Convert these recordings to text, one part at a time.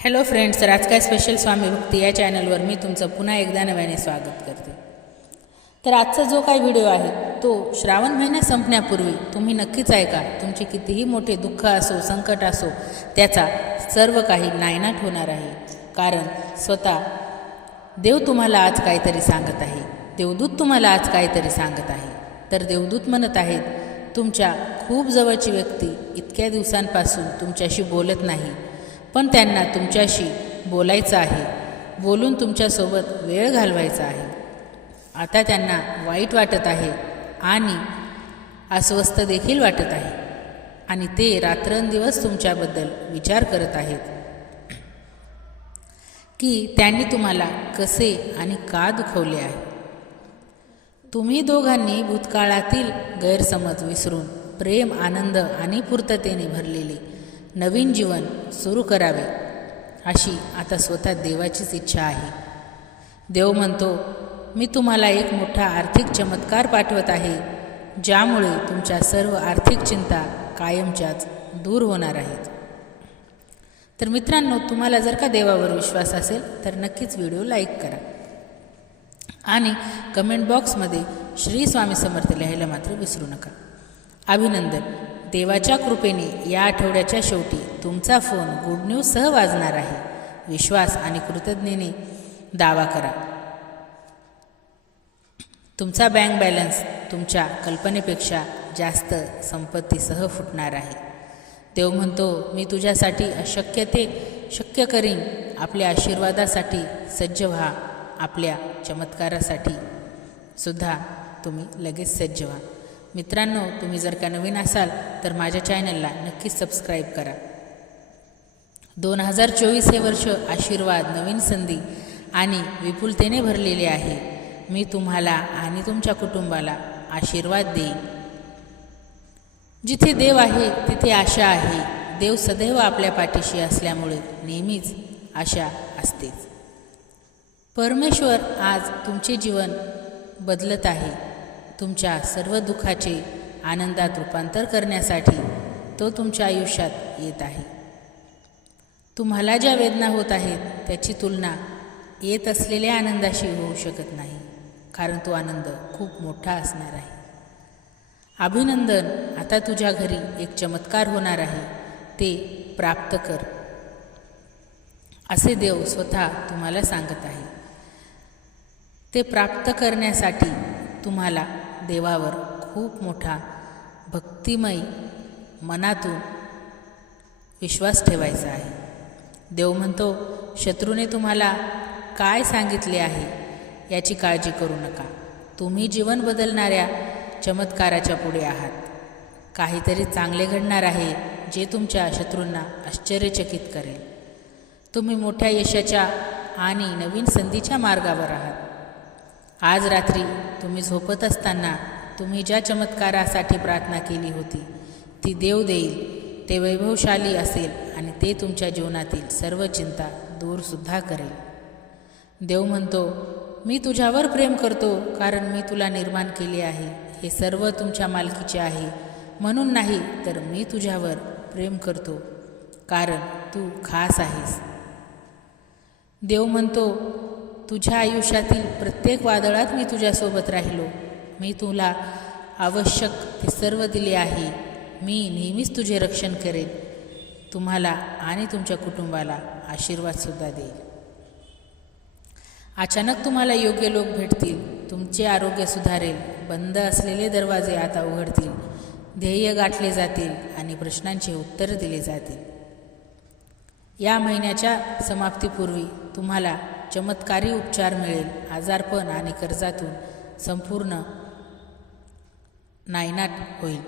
Hello friends तर आज काय स्पेशल स्वामी भक्ती या चॅनलवर मी तुमचं पुन्हा एकदा नव्याने स्वागत करते. तर आजचा जो काही व्हिडिओ आहे तो श्रावण महिना संपण्यापूर्वी तुम्ही नक्कीच ऐका. तुमचे कितीही मोठे दुःख असो संकट असो त्याचा सर्व काही नायनाट होणार आहे. कारण स्वतः देव तुम्हाला आज काहीतरी सांगत आहे. देवदूत तुम्हाला आज काहीतरी सांगत आहे. तर देवदूत म्हणत आहेत तुमच्या खूप जवळची व्यक्ती इतक्या दिवसांपासून तुमच्याशी बोलत नाही. पण त्यांना तुमच्याशी बोलायचं आहे. बोलून तुमच्यासोबत वेळ घालवायचा आहे. आता त्यांना वाईट वाटत आहे आणि अस्वस्थ देखील वाटत आहे. आणि ते रात्रंदिवस तुमच्याबद्दल विचार करत आहेत. की त्यांनी तुम्हाला कसे आणि का दुखवले आहे? तुम्ही दोघांनी भूतकाळातील गैरसमज विसरून प्रेम आनंद आणि पूर्ततेने भरलेले नवीन जीवन सुरू करावे अशी आता स्वतः देवाचीच इच्छा आहे. देव म्हणतो मी तुम्हाला एक मोठा आर्थिक चमत्कार पाठवत आहे ज्यामुळे तुमच्या सर्व आर्थिक चिंता कायमच्याच दूर होणार आहेत. तर मित्रांनो तुम्हाला जर का देवावर विश्वास असेल तर नक्कीच व्हिडिओ लाईक करा. आणि कमेंट बॉक्समध्ये श्री स्वामी समर्थ लिहायला मात्र विसरू नका. अभिनंदन. देवाच्या कृपेने या आठवड्याच्या शेवटी तुमचा फोन गुड न्यूजसह वाजणार आहे. विश्वास आणि कृतज्ञतेने दावा करा. तुमचा बँक बॅलन्स तुमच्या कल्पनेपेक्षा जास्त संपत्तीसह फुटणार आहे. देव म्हणतो मी तुझ्यासाठी अशक्य ते शक्य करीन. आपल्या आशीर्वादासाठी सज्ज व्हा. आपल्या चमत्कारासाठी सुद्धा तुम्ही लगेच सज्ज व्हा. मित्रांनो तुम्ही जर का नवीन असाल तर माझ्या चॅनलला नक्कीच सबस्क्राईब करा. दोन हजार चोवीस हे वर्ष आशीर्वाद नवीन संधी आणि विपुलतेने भरलेले आहे. मी तुम्हाला आणि तुमच्या कुटुंबाला आशीर्वाद देईन. जिथे देव आहे तिथे आशा आहे. देव सदैव आपल्या पाठीशी असल्यामुळे नेहमीच आशा असतेच. परमेश्वर आज तुमचे जीवन बदलत आहे. तुमच्या सर्व दुःखाचे आनंदात रूपांतर करण्यासाठी तो तुमच्या आयुष्यात येत आहे. तुम्हाला ज्या वेदना होत आहेत त्याची तुलना येत असलेल्या आनंदाशी होऊ शकत नाही कारण तो आनंद खूप मोठा असणार आहे. अभिनंदन आता तुझ्या घरी एक चमत्कार होणार आहे ते प्राप्त कर. असे देव स्वतः तुम्हाला सांगत आहे. ते प्राप्त करण्यासाठी तुम्हाला देवावर खूप मोठा भक्तिमय मनातून विश्वास ठेवायचा आहे. देव म्हणतो शत्रूने तुम्हाला काय सांगितले आहे याची काळजी करू नका. तुम्ही जीवन बदलणाऱ्या चमत्काराच्या पुढे आहात. काहीतरी चांगले घडणार आहे जे तुमच्या शत्रूंना आश्चर्यचकित करेल. तुम्ही मोठ्या यशाच्या आणि नवीन संधीच्या मार्गावर आहात. आज रात्री तुम्ही झोपत असताना तुम्ही ज्या चमत्कारासाठी प्रार्थना केली होती ती देव देईल ते वैभवशाली असेल आणि ते तुमच्या जीवनातील सर्व चिंता दूरसुद्धा करेल. देव म्हणतो मी तुझ्यावर प्रेम करतो कारण मी तुला निर्माण केले आहे. हे सर्व तुमच्या मालकीचे आहे. म्हणून नाही तर मी तुझ्यावर प्रेम करतो कारण तू खास आहेस. देव म्हणतो तुझ्या आयुष्यातील प्रत्येक वादळात मी तुझ्यासोबत राहिलो. मी तुला आवश्यक ते सर्व दिले आहे. मी नेहमीच तुझे रक्षण करेन. तुम्हाला आणि तुमच्या कुटुंबाला आशीर्वादसुद्धा देईल अचानक तुम्हाला योग्य लोक भेटतील. तुमचे आरोग्य सुधारेल. बंद असलेले दरवाजे आता उघडतील. ध्येय गाठले जातील आणि प्रश्नांचे उत्तरं दिले जातील. या महिन्याच्या समाप्तीपूर्वी तुम्हाला चमत्कारी उपचार मिळेल. आजारपण आणि कर्जातून संपूर्ण नायनाट होईल.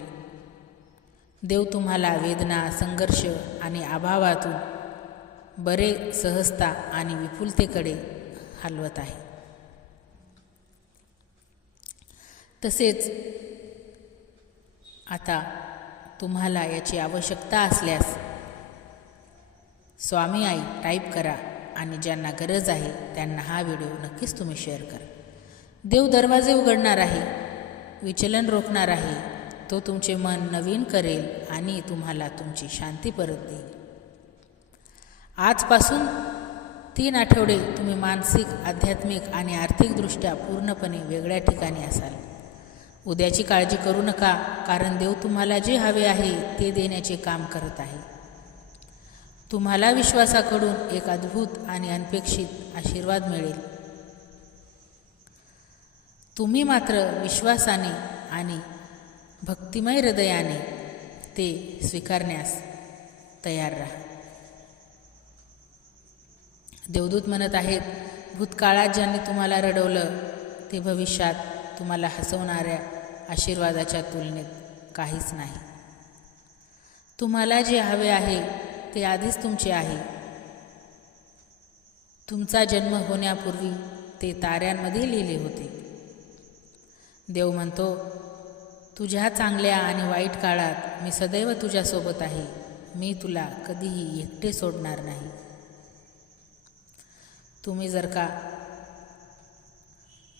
देव तुम्हाला वेदना संघर्ष आणि अभावातून बरे सहजता आणि विपुलतेकडे हलवत आहे. तसेच आता तुम्हाला याची आवश्यकता असल्यास स्वामी आई टाईप करा. आणि ज्यांना गरज आहे त्यांना हा व्हिडिओ नक्कीच तुम्ही शेअर करा. देव दरवाजे उघडणार आहे विचलन रोखणार आहे तो तुमचे मन नवीन करेल आणि तुम्हाला तुमची शांती परत देईल. आजपासून तीन आठवडे तुम्ही मानसिक आध्यात्मिक आणि आर्थिकदृष्ट्या पूर्णपणे वेगळ्या ठिकाणी असाल. उद्याची काळजी करू नका कारण देव तुम्हाला जे हवे आहे ते देण्याचे काम करत आहे. तुम्हाला विश्वासाकडून एक अद्भुत आणि अनपेक्षित आशीर्वाद मिळेल. तुम्ही मात्र विश्वासाने आणि भक्तिमय हृदयाने ते स्वीकारण्यास तयार राहा. देवदूत म्हणत आहेत भूतकाळात ज्यांनी तुम्हाला रडवलं ते भविष्यात तुम्हाला हसवणाऱ्या आशीर्वादाच्या तुलनेत काहीच नाही. तुम्हाला जे हवे आहे ते आधीच तुमचे आहे. तुमचा जन्म होण्यापूर्वी ते ताऱ्यांमध्ये लिहिले होते. देव म्हणतो तुझ्या चांगल्या आणि वाईट काळात मी सदैव तुझ्यासोबत आहे. मी तुला कधीही एकटे सोडणार नाही. तुम्ही जर का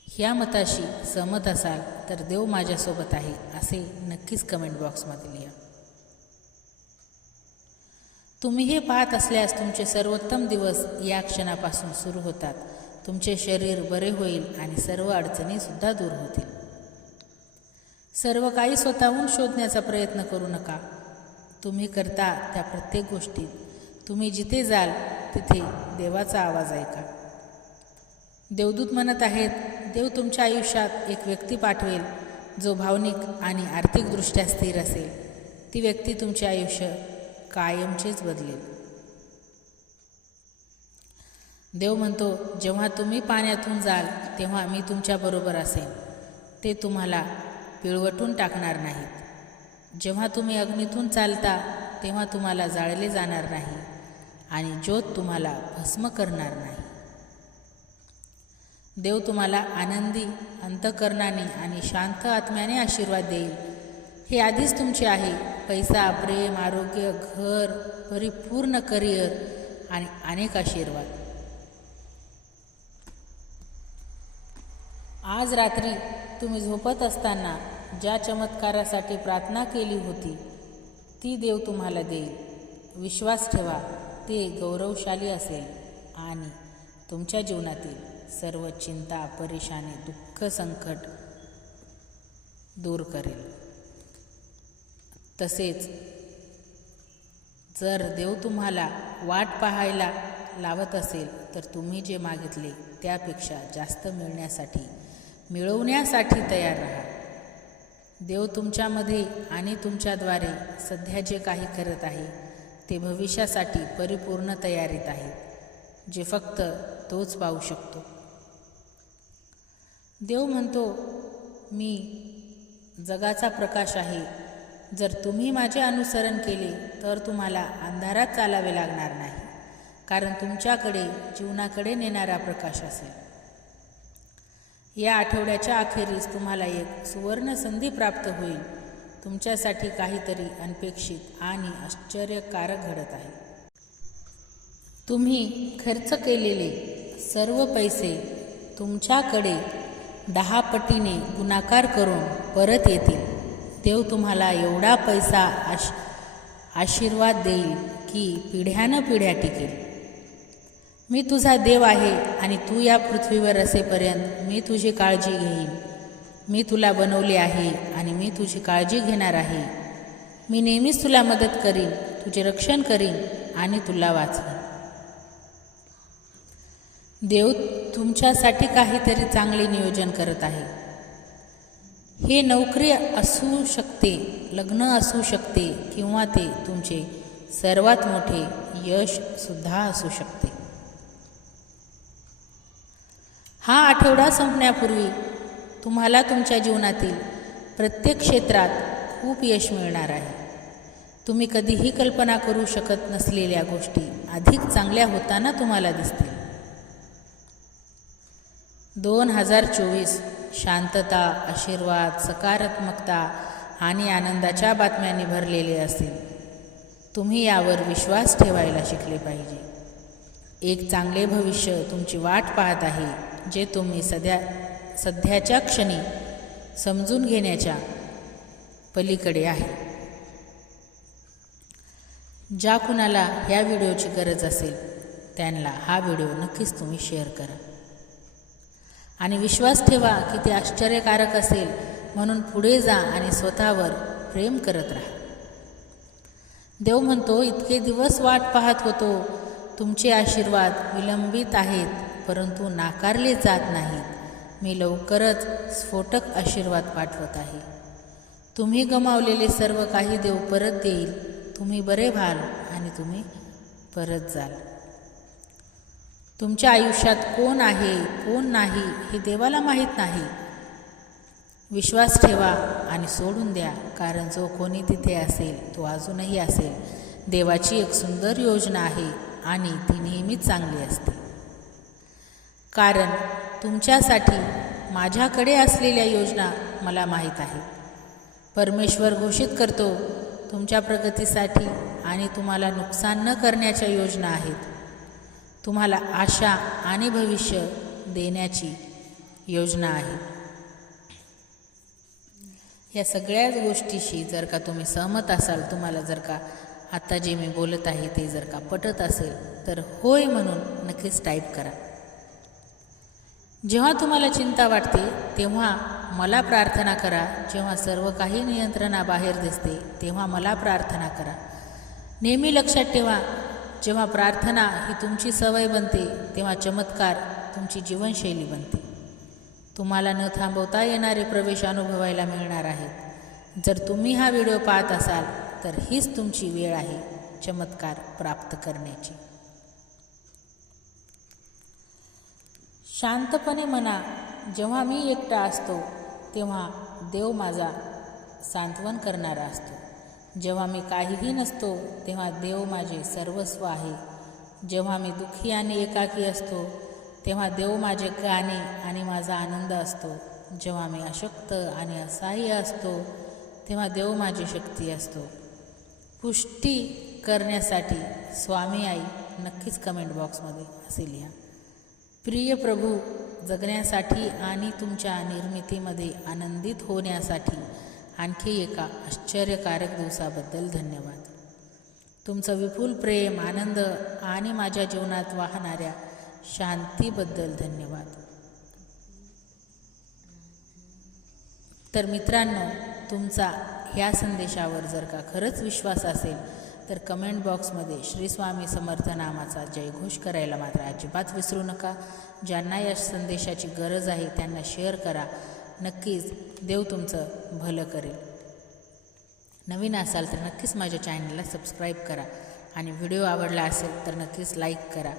ह्या मताशी सहमत असाल तर देव माझ्यासोबत आहे असे नक्कीच कमेंट बॉक्समध्ये लिहा. तुम्ही हे पाहत असल्यास तुमचे सर्वोत्तम दिवस या क्षणापासून सुरू होतात. तुमचे शरीर बरे होईल आणि सर्व अडचणीसुद्धा दूर होतील. सर्व काही स्वतःहून शोधण्याचा प्रयत्न करू नका. तुम्ही करता त्या प्रत्येक गोष्टीत तुम्ही जिथे जाल तिथे देवाचा आवाज ऐका. देवदूत म्हणत आहेत देव तुमच्या आयुष्यात एक व्यक्ती पाठवेल जो भावनिक आणि आर्थिकदृष्ट्या स्थिर असेल. ती व्यक्ती तुमचे आयुष्य कायमचेच बदलेल. देव म्हणतो जेव्हा तुम्ही पाण्यातून जाल तेव्हा मी तुमच्याबरोबर असेन. ते तुम्हाला पिळवटून टाकणार नाहीत. जेव्हा तुम्ही अग्नीतून चालता तेव्हा तुम्हाला जाळले जाणार नाही आणि ज्योत तुम्हाला भस्म करणार नाही. देव तुम्हाला आनंदी अंतकरणाने आणि शांत आत्म्याने आशीर्वाद देईल. हे आधीच तुमचे आहे. पैसा प्रेम आरोग्य घर परिपूर्ण करिअर आणि अनेक आशीर्वाद. आज रात्री तुम्ही झोपत असताना ज्या चमत्कारासाठी प्रार्थना केली होती ती देव तुम्हाला देईल. विश्वास ठेवा ते गौरवशाली असेल आणि तुमच्या जीवनातील सर्व चिंता परेशानी दुःख संकट दूर करेल. तसेच जर देव तुम्हाला वाट पाहायला लावत असेल तर तुम्ही जे मागितले त्यापेक्षा जास्त मिळण्यासाठी मिळवण्यासाठी तयार राहा. देव तुमच्यामध्ये आणि तुमच्याद्वारे सध्या जे काही करत आहे ते भविष्यासाठी परिपूर्ण तयारीत आहे जे फक्त तोच पाहू शकतो. देव म्हणतो मी जगाचा प्रकाश आहे जर तुम्ही माझे अनुसरण केले तर तुम्हाला अंधारात चालावे लागणार नाही कारण तुमच्याकडे जीवनाकडे नेणारा प्रकाश असेल. या आठवड्याच्या अखेरीस तुम्हाला एक सुवर्ण संधी प्राप्त होईल. तुमच्यासाठी काहीतरी अनपेक्षित आणि आश्चर्यकारक घडत आहे. तुम्ही खर्च केलेले सर्व पैसे तुमच्याकडे दहा पटीने गुणाकार करून परत येतील. देव तुम्हाला एवढा पैसा आश आशीर्वाद देईल की पिढ्यानं पिढ्या टिकेल. मी तुझा देव आहे आणि तू या पृथ्वीवर असेपर्यंत मी तुझी काळजी घेईन. मी तुला बनवले आहे आणि मी तुझी काळजी घेणार आहे. मी नेहमीच तुला मदत करीन तुझे रक्षण करीन आणि तुला वाचवीन. देव तुमच्यासाठी काहीतरी चांगले नियोजन करत आहे. हे नोकरी असू शकते लग्न असू शकते किंवा ते तुमचे सर्वात मोठे यशसुद्धा असू शकते. हा आठवडा संपण्यापूर्वी तुम्हाला तुमच्या जीवनातील प्रत्येक क्षेत्रात खूप यश मिळणार आहे. तुम्ही कधीही कल्पना करू शकत नसलेल्या गोष्टी अधिक चांगल्या होताना तुम्हाला दिसतील. दोन हजार चोवीस शांतता आशीर्वाद सकारात्मकता आणि आनंदाच्या बातम्यांनी भरलेले असेल तुम्ही यावर विश्वास ठेवायला शिकले पाहिजे. एक चांगले भविष्य तुमची वाट पाहत आहे जे तुम्ही सध्या सध्याच्या क्षणी समजून घेण्याच्या पलीकडे आहे. ज्या कुणाला ह्या व्हिडिओची गरज असेल त्यांना हा व्हिडिओ नक्कीच तुम्ही शेअर करा. आणि विश्वास ठेवा की ते आश्चर्यकारक असेल. म्हणून पुढे जा आणि स्वतःवर प्रेम करत राहा. देव म्हणतो इतके दिवस वाट पाहत होतो. तुमचे आशीर्वाद विलंबित आहेत परंतु नाकारले जात नाहीत. मी लवकरच स्फोटक आशीर्वाद पाठवत आहे. तुम्ही गमावलेले सर्व काही देव परत देईल. तुम्ही बरे व्हाल आणि तुम्ही परत जाल. तुमच्या आयुष्यात कोण आहे कोण नाही हे देवाला माहीत नाही. विश्वास ठेवा आणि सोडून द्या कारण जो कोणी तिथे असेल तो अजूनही असेल. देवाची एक सुंदर योजना आहे आणि ती नेहमीच चांगली असते. कारण तुमच्यासाठी माझ्याकडे असलेल्या योजना मला माहीत आहे. परमेश्वर घोषित करतो तुमच्या प्रगतीसाठी आणि तुम्हाला नुकसान न करण्याच्या योजना आहेत. तुम्हाला आशा आणि भविष्य देण्याची योजना आहे. या सगळ्याच गोष्टीशी जर का तुम्ही सहमत असाल तुम्हाला जर का आत्ता जे मी बोलत आहे ते जर का पटत असेल तर होय म्हणून नक्कीच टाईप करा. जेव्हा तुम्हाला चिंता वाटते तेव्हा मला प्रार्थना करा. जेव्हा सर्व काही नियंत्रणाबाहेर दिसते तेव्हा मला प्रार्थना करा. नेहमी लक्षात ठेवा जेव्हा प्रार्थना ही तुमची सवय बनते तेव्हा चमत्कार तुमची जीवनशैली बनते. तुम्हाला न थांबवता येणारे प्रवेश अनुभवायला मिळणार आहेत. जर तुम्ही हा व्हिडिओ पाहत असाल तर हीच तुमची वेळ आहे चमत्कार प्राप्त करण्याची. शांतपणे म्हणा जेव्हा मी एकटा असतो तेव्हा देव माझा सांत्वन करणारा असतो. जेव्हा मी काहीही नसतो तेव्हा देव माझे सर्वस्व आहे. जेव्हा मी दुःखी आणि एकाकी असतो तेव्हा देव माझे गाणे आणि माझा आनंद असतो. जेव्हा मी अशक्त आणि असहाय्य असतो तेव्हा देव माझी शक्ती असतो. पुष्टी करण्यासाठी स्वामी आई नक्कीच कमेंट बॉक्समध्ये असे लिहा. प्रिय प्रभू जगण्यासाठी आणि तुमच्या निर्मितीमध्ये आनंदित होण्यासाठी आणखी एका आश्चर्यकारक दिवसाबद्दल धन्यवाद. तुमचं विपुल प्रेम आनंद आणि माझ्या जीवनात वाहणाऱ्या शांतीबद्दल धन्यवाद. तर मित्रांनो तुमचा ह्या संदेशावर जर का खरंच विश्वास असेल तर कमेंट बॉक्समध्ये श्री स्वामी समर्थ नामाचा जयघोष करायला मात्र अजिबात विसरू नका. ज्यांना या संदेशाची गरज आहे त्यांना शेअर करा. नक्कीच देव तुमचं भलं करेल. नवीन असाल तर नक्कीच माझ्या चॅनलला सबस्क्राईब करा आणि व्हिडिओ आवडला असेल तर नक्कीच लाईक करा.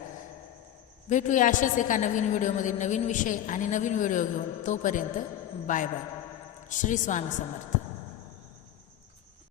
भेटूया अशाच एका नवीन व्हिडिओमध्ये नवीन विषय आणि नवीन व्हिडिओ घेऊन. तोपर्यंत बाय बाय श्री स्वामी समर्थ.